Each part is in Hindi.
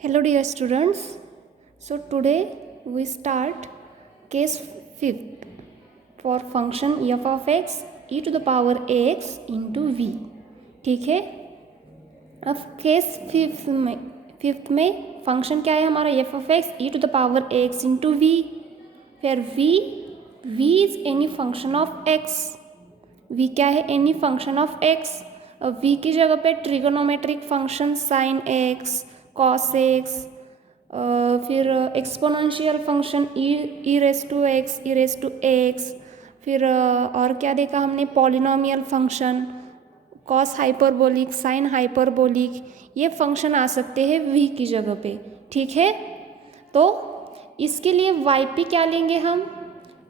Hello dear students. So today we start case 5th for function f of x e to the power ax into v. ठीक है. अब केस फिफ्थ में फंक्शन क्या है हमारा F of X E to the power x into V. फिर V is any function of X. V क्या है? Any function of X. अब वी की जगह पे trigonometric function sine x, cos X, फिर exponential function E raise to X, फिर और क्या देखा हमने? Polynomial function, cos hyperbolic, sine hyperbolic, ये फंक्शन आ सकते हैं वी की जगह पे. ठीक है. तो इसके लिए वाई पी क्या लेंगे हम?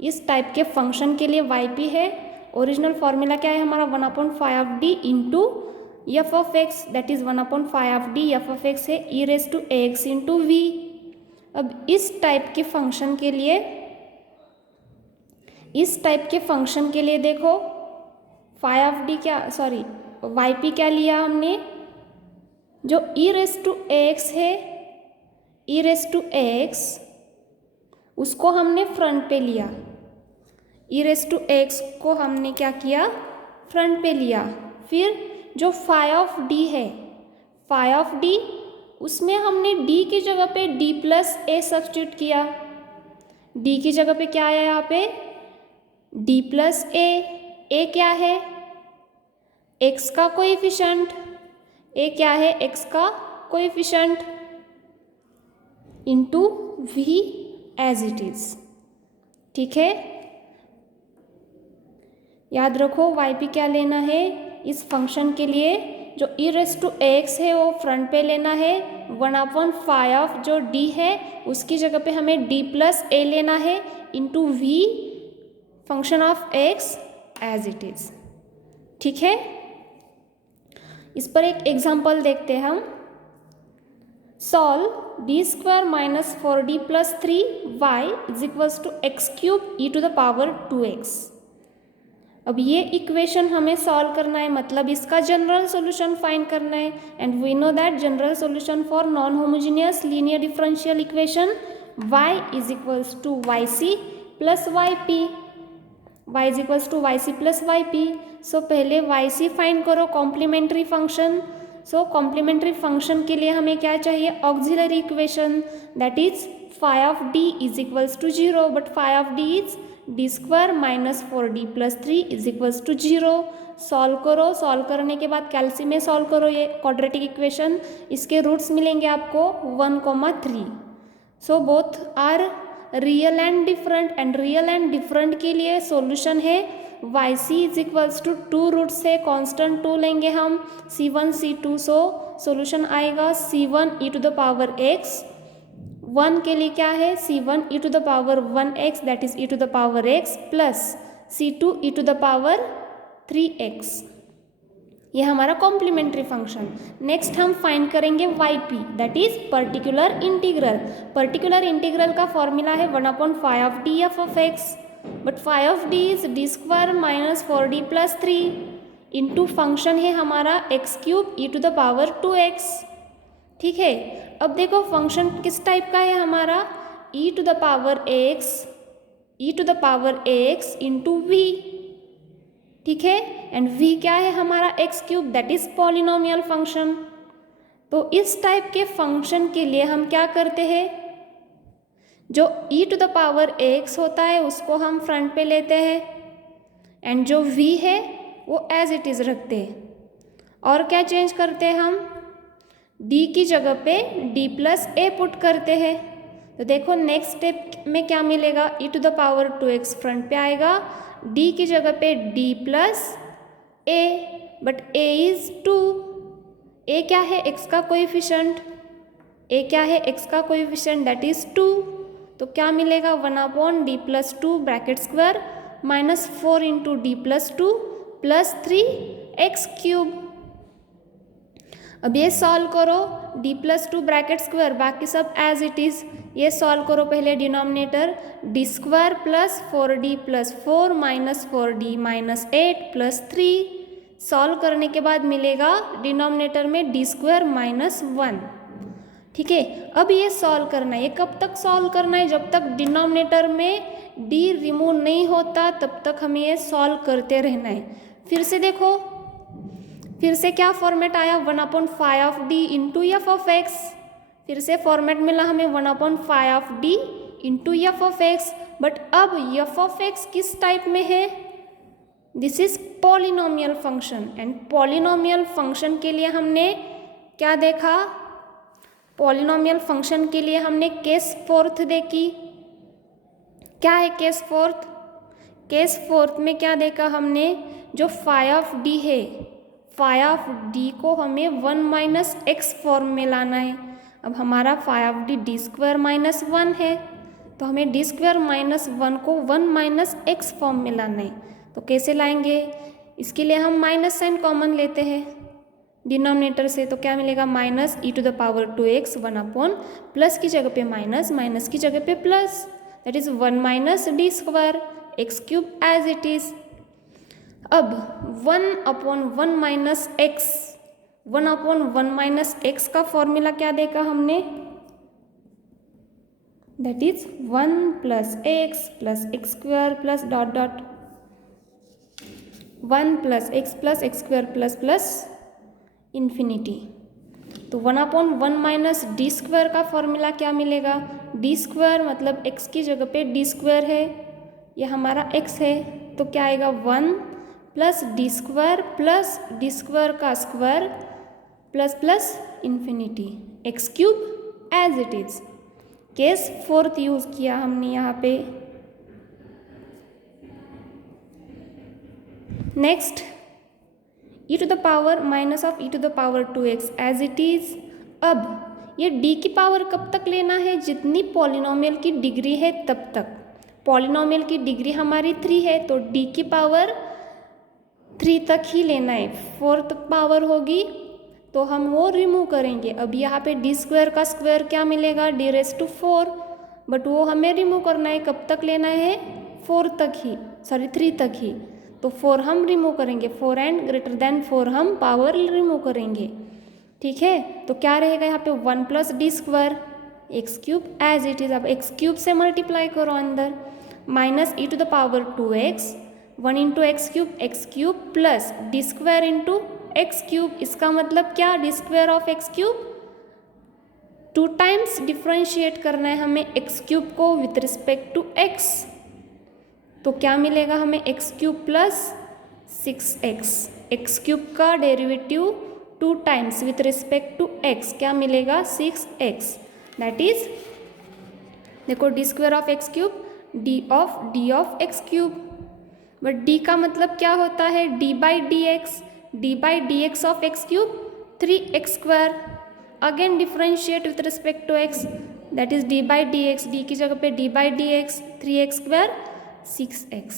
इस टाइप के फंक्शन के लिए वाई पी है, ओरिजिनल फॉर्मूला क्या है हमारा? 1/5 D into f of x, that is 1/5 D f of x है e raise to x into v. अब इस टाइप के फंक्शन के लिए देखो फाइव डी क्या, सॉरी वाई पी क्या लिया हमने? जो ई रेस टू एक्स है, ई रेस टू एक्स उसको हमने फ्रंट पे लिया. ई रेस टू एक्स को हमने क्या किया? फ्रंट पे लिया. फिर जो फाइव ऑफ डी है, फाइव ऑफ डी, उसमें हमने डी की जगह पे डी प्लस ए सब्स्टिट्यूट किया. डी की जगह पे क्या आया यहाँ पे? डी प्लस ए. ए क्या है? एक्स का कोएफिशिएंट. ए क्या है? एक्स का coefficient into V as it is. ठीक है. याद रखो वाई पी क्या लेना है इस फंक्शन के लिए? जो ई रेस टू एक्स है वो फ्रंट पे लेना है. 1/5 जो डी है उसकी जगह पे हमें डी प्लस ए लेना है into V function of X as it is. ठीक है. इस पर एक एग्जाम्पल देखते हैं हम. Solve D square minus 4d plus 3y is equals to X cube E to the power 2x. अब ये इक्वेशन हमें सॉल्व करना है, मतलब इसका जनरल सॉल्यूशन फाइंड करना है. And we know that general solution for non homogeneous linear differential equation y is equals to y c plus y p. y is equals to y c plus y p. So पहले वाई सी फाइंड करो, complementary function. So complementary function के लिए हमें क्या चाहिए? Auxiliary equation, that is five of D is equals to 0, but five of D is D square minus 4d plus 3 is equals to 0. Solve करो. सॉल्व करने के बाद कैल्सी में सॉल्व करो ये क्वाड्रेटिक इक्वेशन. इसके रूट्स मिलेंगे आपको 1,3. So both are real and different, and real and different के लिए सॉल्यूशन है y c is equals to 2 roots है, कॉन्स्टेंट 2 लेंगे हम, c1 c2. सो सॉल्यूशन आएगा c1 e to the power x. 1 के लिए क्या है? c1 e to the power 1x, that is e to the power x plus c2 e to the power 3x. ये हमारा कॉम्प्लीमेंट्री फंक्शन. नेक्स्ट हम फाइंड करेंगे y p, that is particular integral. Particular integral का फॉर्मूला है 1/5 D f of x, but five of D is D square minus 4d plus 3 into function है हमारा x cube E to the power 2x. ठीक है. अब देखो फंक्शन किस टाइप का है हमारा? E to the power x into we. ठीक है. एंड v क्या है हमारा? X cube, that is polynomial function. तो इस टाइप के फंक्शन के लिए हम क्या करते हैं? जो e to the power x होता है उसको हम फ्रंट पे लेते हैं, एंड जो v है वो एज इट इज़ रखते हैं. और क्या चेंज करते हैं हम? d की जगह पे d प्लस ए पुट करते हैं. तो देखो नेक्स्ट स्टेप में क्या मिलेगा? e to the power 2x front पे आएगा, d की जगह पे d plus a, but a is 2. a क्या है? x का कोएफिशिएंट. a क्या है? x का कोएफिशिएंट, दैट इज 2. तो क्या मिलेगा? 1/d plus 2 bracket square minus 4 into D plus 2 plus 3x cube. अब ये सॉल्व करो. d प्लस 2 ब्रैकेट स्क्वायर, बाकी सब एज इट इज. ये सॉल्व करो पहले denominator, D square plus 4d plus 4 minus 4d minus 8 plus 3. Solve करने के बाद मिलेगा डिनोमिनेटर में डी स्क्वायर माइनस 1. ठीक है, अब ये सॉल्व करना है। ये कब तक सॉल्व करना है? जब तक डिनोमिनेटर में डी रिमूव नहीं होता तब तक हमें ये सॉल्व करते रहना है। फिर से देखो, फिर से क्या फॉर्मेट आया, 1/5 of D into f of x. फिर से फॉर्मेट मिला हमें 1/5 of D into f of x. But अब एफ ऑफ एक्स किस टाइप में है? This is polynomial function, and polynomial function के लिए हमने क्या देखा? पॉलिनोमियल फंक्शन के लिए हमने केस फोर्थ देखी। क्या है केस फोर्थ? केस फोर्थ में क्या देखा हमने? जो फाई ऑफ डी है, फाई ऑफ डी को हमें 1 माइनस एक्स फॉर्म में लाना है। अब हमारा phi of d d square minus 1 है, तो हमें डी स्क्वायर माइनस 1 को 1 माइनस एक्स फॉर्म में लाना है। तो कैसे लाएंगे? इसके लिए हम माइनस साइन कॉमन लेते हैं डिनोमिनेटर से, तो क्या मिलेगा? Minus e to the power 2x 1 plus की जगह पे माइनस, माइनस की जगह पे plus, that is 1 minus d square x cube as it is. अब 1/1 माइनस एक्स, 1/1 माइनस एक्स का फॉर्मूला क्या देखा हमने? That is 1 plus x square plus dot dot 1 plus x square plus infinity. तो 1/1 माइनस डी स्क्वायर का फॉर्मूला क्या मिलेगा? डी स्क्वायर मतलब एक्स की जगह पे डी स्क्वायर है, यह हमारा एक्स है, तो क्या आएगा? 1 प्लस डी स्क्वायर का square plus infinity x cube as it is. Case fourth use किया हमने यहाँ पे। Next, e to the power minus of e to the power 2x as it is. अब ये d की पावर कब तक लेना है? जितनी पॉलिनोमियल की डिग्री है तब तक। पॉलिनोमियल की डिग्री हमारी 3 है, तो d की पावर 3 तक ही लेना है। फोर्थ पावर होगी तो हम वो रिमूव करेंगे। अब यहाँ पे डी स्क्वायर का स्क्वायर क्या मिलेगा? d रेज़ टू 4, बट वो हमें रिमूव करना है। कब तक लेना है? 4 तक ही, सॉरी 3 तक ही। तो 4 हम रिमूव करेंगे, 4 एंड ग्रेटर देन 4 हम पावर रिमूव करेंगे। ठीक है, तो क्या रहेगा यहाँ पे? 1 plus d square x cube as it is. अब एक्स क्यूब से मल्टीप्लाई करो अंदर, minus e to the power 2x 1 into x cube plus d square into x cube. इसका मतलब क्या? D square of x cube 2 times differentiate करना है हमें एक्स क्यूब को विथ रिस्पेक्ट टू एक्स। तो क्या मिलेगा हमें? X cube plus 6x, x cube का derivative 2 times with respect to x क्या मिलेगा? 6x। दैट इज, देखो d square of x cube d of x cube, but d का मतलब क्या होता है? d by D x of x cube 3x square. Again differentiate with respect to x, that is d by D x, d की जगह पे d by D x 3x square 6x।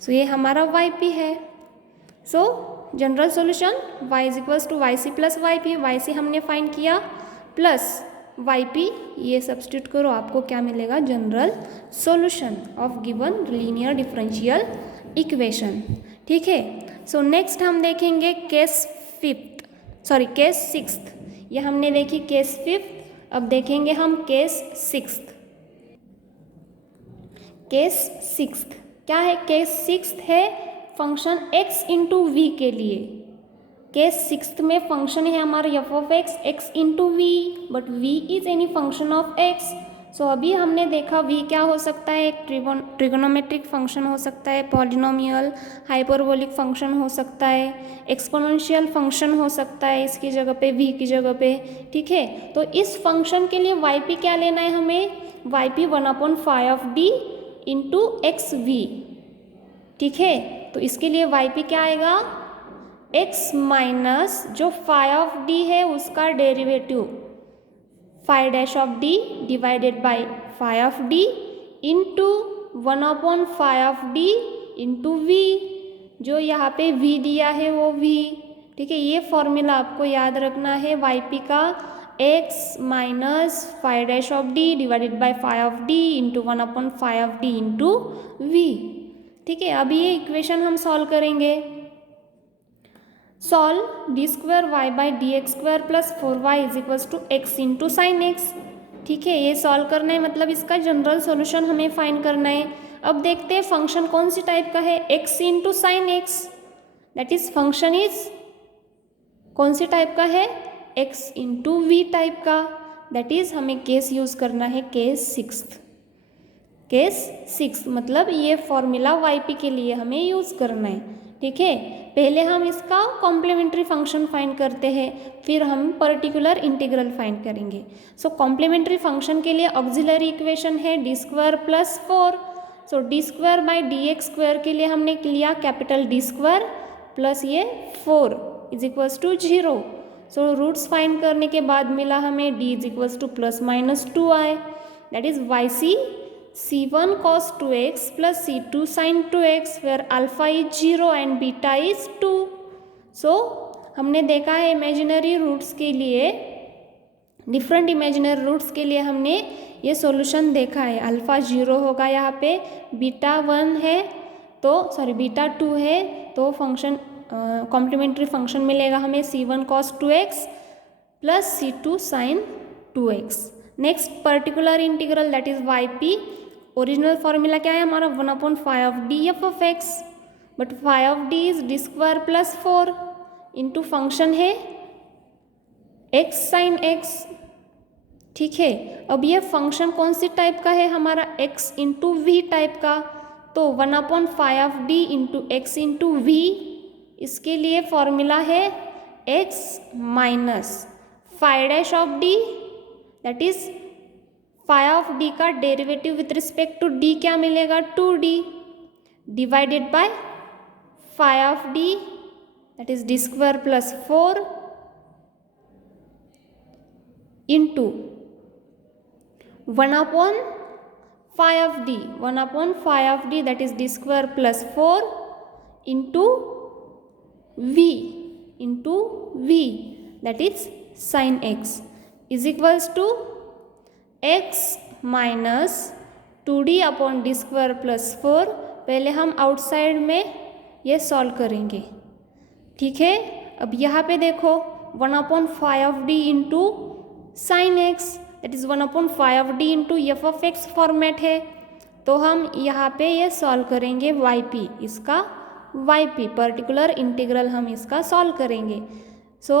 So ये हमारा yp है। So general solution y is equals to y c plus y p. Y c हमने फाइंड किया प्लस yp, ये सब्स्टिट्यूट करो, आपको क्या मिलेगा? General solution of given linear differential equation. ठीक है, सो नेक्स्ट हम देखेंगे केस सिक्स्थ। ये हमने देखी केस फिफ्थ, अब देखेंगे हम केस सिक्स्थ। केस सिक्स्थ क्या है? केस सिक्स्थ है फंक्शन x इंटू वी के लिए। केस सिक्स्थ में फंक्शन है हमारा F of x into v, but v is any function of x। सो अभी हमने देखा v क्या हो सकता है? एक ट्रिगोनोमेट्रिक फंक्शन हो सकता है, पॉलिनोमियल, हाइपरबोलिक फंक्शन हो सकता है, एक्सपोनेंशियल फंक्शन हो सकता है इसकी जगह पे, v की जगह पे। ठीक है, तो इस फंक्शन के लिए yp क्या लेना है हमें? yp 1/5 of d into x v. ठीक है, तो इसके लिए yp क्या आएगा? x माइनस जो फाई ऑफ d है उसका derivative phi dash of d divided by phi of d into 1/5 of d into v। जो यहाँ पे v दिया है वो v। ठीक है, ये फॉर्मूला आपको याद रखना है yp का, x minus phi dash of d divided by phi of d into 1/5 of d into v। ठीक है, अब ये इक्वेशन हम सॉल्व करेंगे। Solve D square y by D x square plus 4y is equals to x into sine x. ठीक है, ये सॉल्व करना है, मतलब इसका जनरल सॉल्यूशन हमें फाइंड करना है। अब देखते हैं फंक्शन कौन सी टाइप का है, x into sine x, that is function is कौन सी टाइप का है, एक्स इंटू वी टाइप का। दैट इज हमें केस यूज करना है, केस 6 मतलब ये फॉर्मूला वाई के लिए हमें यूज करना है। ठीक है, पहले हम इसका कॉम्प्लीमेंट्री फंक्शन फाइंड करते हैं, फिर हम पर्टिकुलर इंटीग्रल फाइंड करेंगे। सो कॉम्प्लीमेंट्री फंक्शन के लिए ऑक्सिलरी इक्वेशन है D square plus 4। So D square by D x square के लिए हमने लिया कैपिटल डी स्क्वायर प्लस ये 4 is equals to 0। So roots find करने के बाद मिला हमें d is equals to plus minus 2i, that is y c c1 cos 2x plus c2 sin 2x where alpha is 0 and beta is 2। सो हमने देखा है इमेजिनरी रूट्स के लिए, डिफरेंट इमेजिनरी रूट्स के लिए हमने ये सॉल्यूशन देखा है। अल्फ़ा 0 होगा यहाँ पे, बीटा 1 है तो बीटा 2 है तो फंक्शन कॉम्प्लीमेंट्री फंक्शन मिलेगा हमें c1 cos 2x plus c2 sin 2x। Next particular integral that is yp। Original formula क्या है हमारा, 1/5 D f of x, but 5 D is D square plus 4 into function है एक्स साइन एक्स। ठीक है, अब ये फंक्शन कौन सी टाइप का है हमारा, एक्स इंटू वी टाइप का, तो 1/5 D into x into v, इसके लिए फॉर्मूला है x minus 5 of D, that is 5 of D का derivative with respect to D क्या मिलेगा, 2d divided by 5 of D, that is D square plus 4 into 1/5 of D, 1/5 of D that is D square plus 4 into v that is sine x is equals to x minus 2d upon D square plus 4। पहले हम आउटसाइड में ये सॉल्व करेंगे। ठीक है, अब यहाँ पे देखो 1/5 of D into sine x, that is 1/5 of D into f of x format है, तो हम यहाँ पे ये सॉल्व करेंगे yp, इसका yp पर्टिकुलर इंटीग्रल हम इसका सॉल्व करेंगे। सो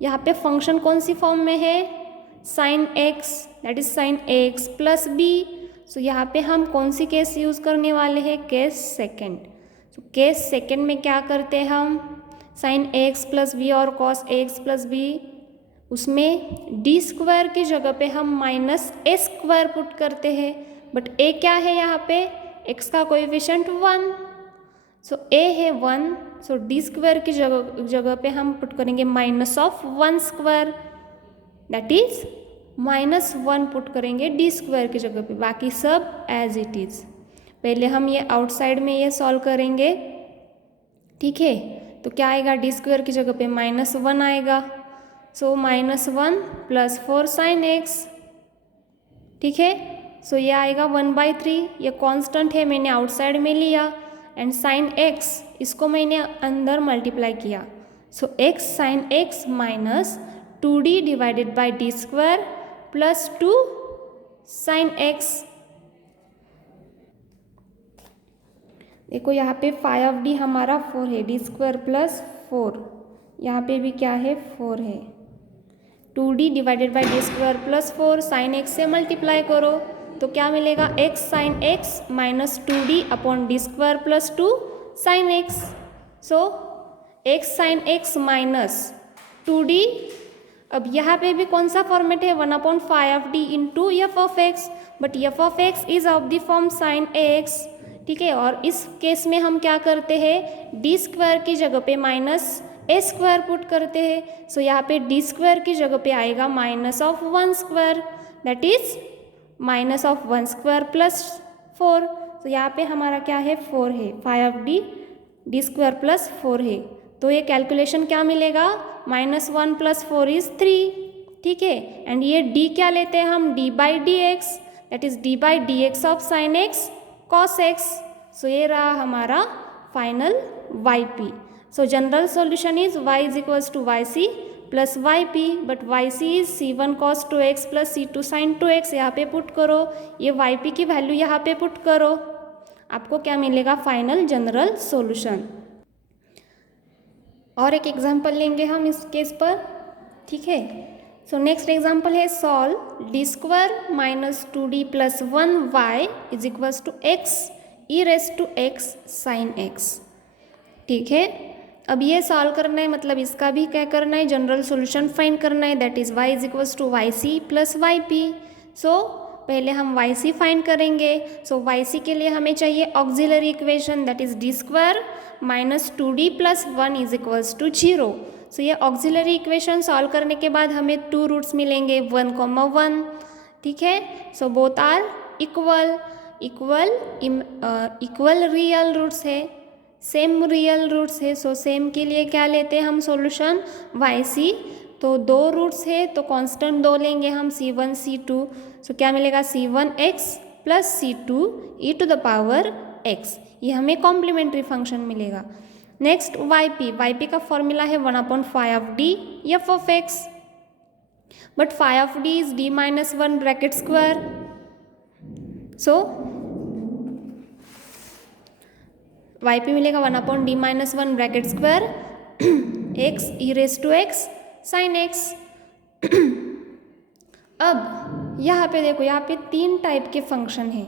यहाँ पे फंक्शन कौन सी फॉर्म में है, sine x, that is sine x plus b. So यहाँ पे हम कौन सी केस यूज़ करने वाले हैं, case second. So case second में क्या करते हैं हम, साइन एक्स प्लस बी और कॉस एक्स प्लस बी, उसमें डी स्क्वायर की जगह पे हम माइनस ए स्क्वायर पुट करते हैं, बट ए क्या है यहाँ पे, एक्स का कोएफिशिएंट 1, सो ए है 1, सो डी स्क्वायर की जगह पे हम पुट करेंगे minus of 1 square, that is -1 put करेंगे डी स्क्वायर की जगह पे, बाकी सब एज इट इज़। पहले हम ये आउटसाइड में ये सॉल्व करेंगे। ठीक है, तो क्या आएगा, डी स्क्वायर की जगह पे -1 आएगा, सो -1 प्लस 4 साइन एक्स। ठीक है, सो ये आएगा 1/3, ये कांस्टेंट है मैंने आउटसाइड में लिया, एंड साइन एक्स इसको मैंने अंदर मल्टीप्लाई किया, so x sine x minus 2d divided by D square plus 2 sine x. देखो यहाँ पे 5 ऑफ डी हमारा 4 है, डी स्क्वायर प्लस 4, यहाँ पे भी क्या है 4 है, 2d divided by D square plus 4 sine x से मल्टीप्लाई करो तो क्या मिलेगा, x sine x minus 2d upon D square plus 2 sine x. So x sine x minus 2d, अब यहाँ पे भी कौन सा फॉर्मेट है, 1/5 of D into f of x, but F of x is of the form sign x. ठीक है, और इस केस में हम क्या करते हैं, डी स्क्वायर की जगह पे माइनस ए स्क्वायर पुट करते हैं, सो यहाँ पे डी स्क्वायर की जगह पे आएगा minus of 1 square, that is minus of 1 square plus 4। तो यहाँ पे हमारा क्या है, 4 है, 5 ऑफ डी स्क्वायर प्लस 4 है, तो ये कैलकुलेशन क्या मिलेगा, -1 प्लस 4 इज 3। ठीक है, एंड ये d क्या लेते हैं हम, d by D x, that is d by D x of sine x cos x. So ये रहा हमारा final yp। So general solution is y is equals to yc plus yp, but yc is c1 cos 2x plus c2 sin 2x. यहाँ पे पुट करो, ये yp की वैल्यू यहाँ पे पुट करो, आपको क्या मिलेगा? Final general solution. और एक एग्जांपल लेंगे हम इस केस पर, ठीक है। सो नेक्स्ट एग्जांपल है solve D square minus 2d plus 1y is equals to x e raise to x sine x, ठीक है। अब ये सॉल्व करना है, मतलब इसका भी क्या करना है? जनरल सॉल्यूशन फाइंड करना है, that is y is equals to y c plus y p. So पहले हम वाई सी फाइंड करेंगे। सो वाई सी के लिए हमें चाहिए auxiliary equation, that is D square minus 2d plus 1 is equals to 0। So ये ऑक्सिलरी इक्वेशन सॉल्व करने के बाद हमें 2 रूट्स मिलेंगे, 1, 1, ठीक है। So both are equal real roots है, सेम रियल रूट्स है। सो सेम के लिए क्या लेते हैं हम सॉल्यूशन? Y C. तो 2 रूट्स है तो कांस्टेंट 2 लेंगे हम, c1 c2। सो क्या मिलेगा? c1x plus c2 e to the power x, ये हमें कॉम्प्लीमेंट्री फंक्शन मिलेगा। नेक्स्ट yp का फॉर्मूला है 1/5d f of x, but phi of d is d minus 1 bracket square. So yp मिलेगा 1/d minus 1 bracket square x e raise to x sine x। अब यहाँ पे देखो, यहाँ पे 3 टाइप के फंक्शन हैं,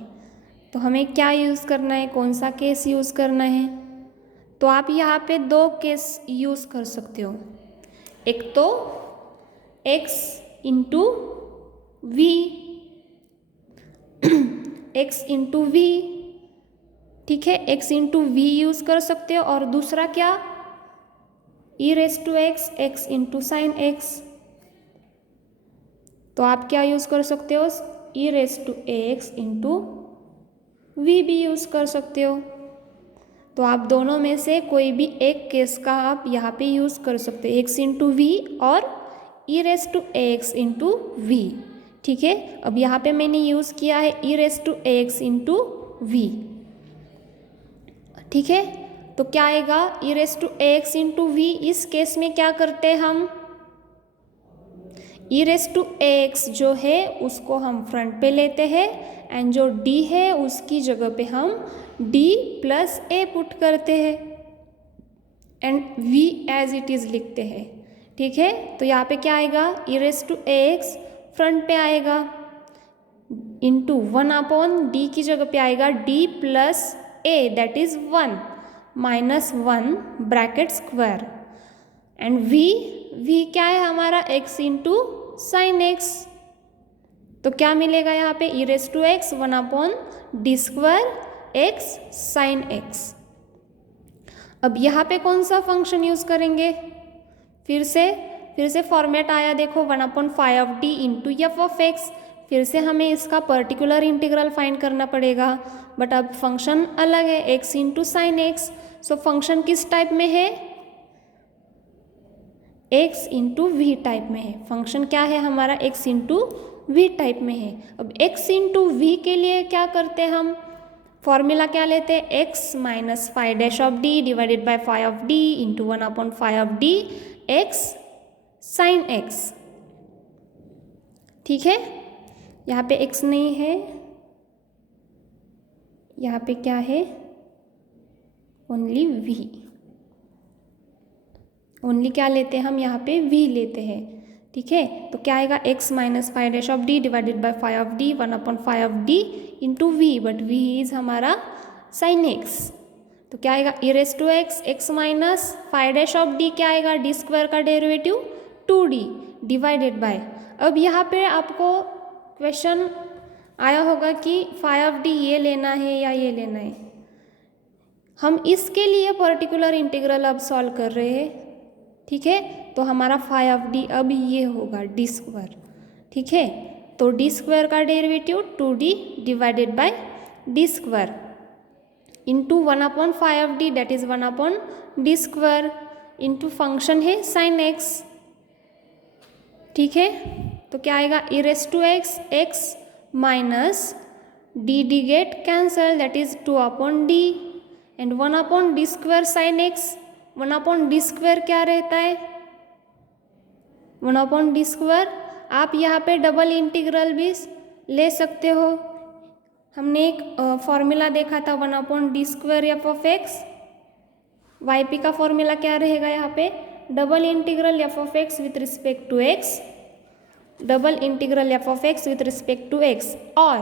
तो हमें क्या यूज़ करना है, कौन सा केस यूज़ करना है? तो आप यहाँ पे 2 केस यूज़ कर सकते हो। एक तो x इंटू वी, x इंटू वी, ठीक है, x इंटू वी यूज़ कर सकते हो। और दूसरा क्या? E raise to x, x into sine x. तो आप क्या यूज़ कर सकते हो? E raise to x into v भी यूज़ कर सकते हो। तो आप दोनों में से कोई भी एक केस का आप यहाँ पे यूज़ कर सकते हो, एक्स इंटू वी और e raise to x into we, ठीक है। अब यहाँ पे मैंने यूज़ किया है e raise to x into we, ठीक है। तो क्या आएगा? E raise to x into v. इस केस में क्या करते हैं हम? ई रेस टू एक्स जो है उसको हम फ्रंट पे लेते हैं, एंड जो डी है उसकी जगह पे हम डी प्लस ए पुट करते हैं, and v as it is लिखते हैं, ठीक है। तो यहाँ पे क्या आएगा? E raise to x front पे आएगा, इंटू 1/d की जगह पे आएगा D plus a, that is 1 minus 1 bracket square, and v क्या है हमारा? x into sine x. तो क्या मिलेगा यहाँ पे? E raise to x 1/d square x sine x. अब यहाँ पे कौन सा फंक्शन यूज़ करेंगे? फिर से फॉर्मेट आया, देखो 1/5d into f of x. फिर से हमें इसका पर्टिकुलर इंटीग्रल फाइंड करना पड़ेगा, बट अब फंक्शन अलग है, x into sine x. So function किस टाइप में है? x इंटू वी टाइप में है। फंक्शन क्या है हमारा? x इंटू वी टाइप में है। अब x इंटू वी के लिए क्या करते हैं हम? फॉर्मूला क्या लेते हैं? x minus five dash of D divided by five of D into 1/5 D x sine x, ठीक है। यहाँ पे x नहीं है, यहाँ पे क्या है? ओनली v, ओनली क्या लेते हैं हम? यहाँ पे v लेते हैं, ठीक है। तो क्या आएगा? x minus five dash of D divided by five of D 1/5 D into v, but v is हमारा साइन x। तो क्या आएगा? E raise to x, x minus five dash of D क्या आएगा? डी स्क्वायर का डेरिवेटिव 2d डिवाइडेड बाय। अब यहाँ पे आपको क्वेश्चन आया होगा कि फाइव ऑफ डी ये लेना है या ये लेना है। हम इसके लिए पर्टिकुलर इंटीग्रल अब सॉल्व कर रहे हैं, ठीक है। तो हमारा फाइव ऑफ डी अब ये होगा डी स्क्वायर, ठीक है। तो डी स्क्वायर का derivative 2d divided by D square into 1/5 D, that is 1/d square, into function है साइन एक्स, ठीक है। तो क्या आएगा? E raise to x, x minus D get cancel, that is 2/d, and 1/d square sine x 1/d² क्या रहता है? 1/d²। आप यहाँ पे डबल इंटीग्रल भी ले सकते हो। हमने एक फॉर्मूला देखा था 1/d² f of x. Y p का फॉर्मूला क्या रहेगा यहाँ पे? Double integral f of x with respect to x, double integral f of x with respect to x. और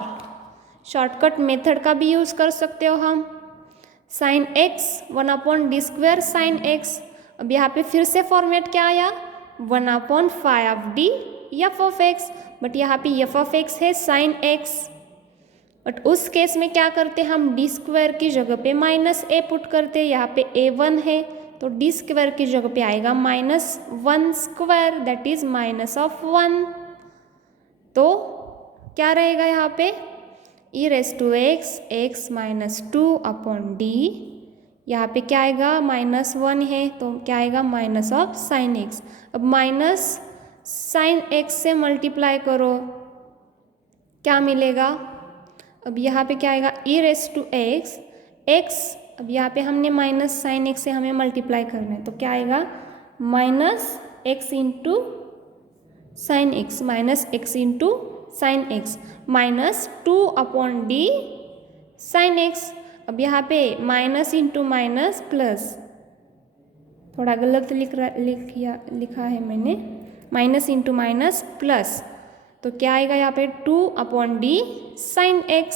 शॉर्टकट मेथड का भी यूज़ कर सकते हो हम, sign x 1/d² sign x. अब यहाँ पे फिर से फॉर्मेट क्या आया? 1/5d F of x, but यहाँ पे एफ ऑफ एक्स है साइन एक्स। बट उस केस में क्या करते हम? d² की जगह पे -a पुट करते। यहाँ पे a1 है तो d² की जगह पे आएगा -1², दैट इज -1। तो क्या रहेगा यहाँ पे? e⁻x x -2/d। यहाँ पे क्या आएगा? -1 है तो क्या आएगा? -sin x। अब sin x से मल्टीप्लाई करो, क्या मिलेगा? अब यहाँ पे क्या आएगा? e⁻x x। अब यहाँ पे हमने -sin x से हमें मल्टीप्लाई करना है तो क्या आएगा? -x into sin x, -x into sin x -2/d sin x। अब यहाँ पे माइनस इंटू माइनस प्लस, थोड़ा गलत लिखा है मैंने, माइनस इंटू माइनस प्लस, तो क्या आएगा यहाँ पे? 2/d sin x।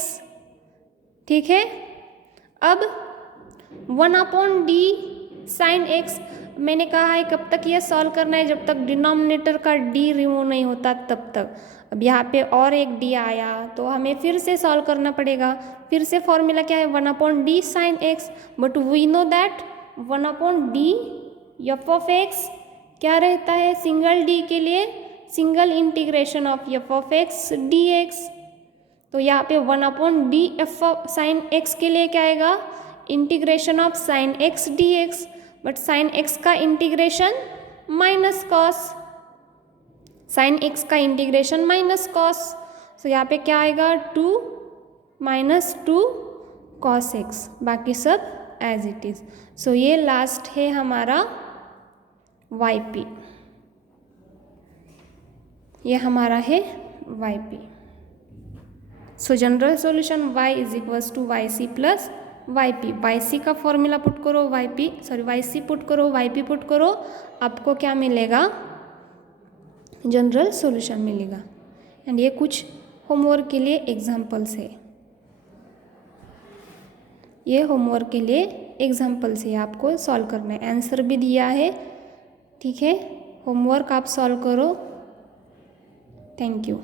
ठीक है। अब 1/d sin x मैंने कहा है कब तक ये सॉल्व करना है? जब तक डिनोमिनेटर का d रिमूव नहीं होता तब तक। अब यहाँ पे और एक d आया तो हमें फिर से सॉल्व करना पड़ेगा। फिर से फॉर्मूला क्या है? 1/d sin x, but we know that 1/d f of x क्या रहता है? सिंगल d के लिए single integration of f of x d x. तो यहाँ पे 1/d f of sine x के लिए क्या आएगा? Integration of sine x d x, but sine x का integration minus cos, sine x का इंटीग्रेशन माइनस कॉस। सो यहाँ पे क्या आएगा? 2 - 2 cos x, बाकी सब एज इट इज। सो ये लास्ट है हमारा yp, ये हमारा है yp। सो general solution y = yc plus yp। yc का फॉर्मूला पुट करो, yc पुट करो, yp पुट करो, आपको क्या मिलेगा? जनरल सॉल्यूशन मिलेगा। एंड ये कुछ होमवर्क के लिए एग्जाम्पल्स है, ये होमवर्क के लिए एग्जाम्पल्स है, आपको सॉल्व करना है। आंसर भी दिया है, ठीक है। होमवर्क आप सॉल्व करो। Thank you.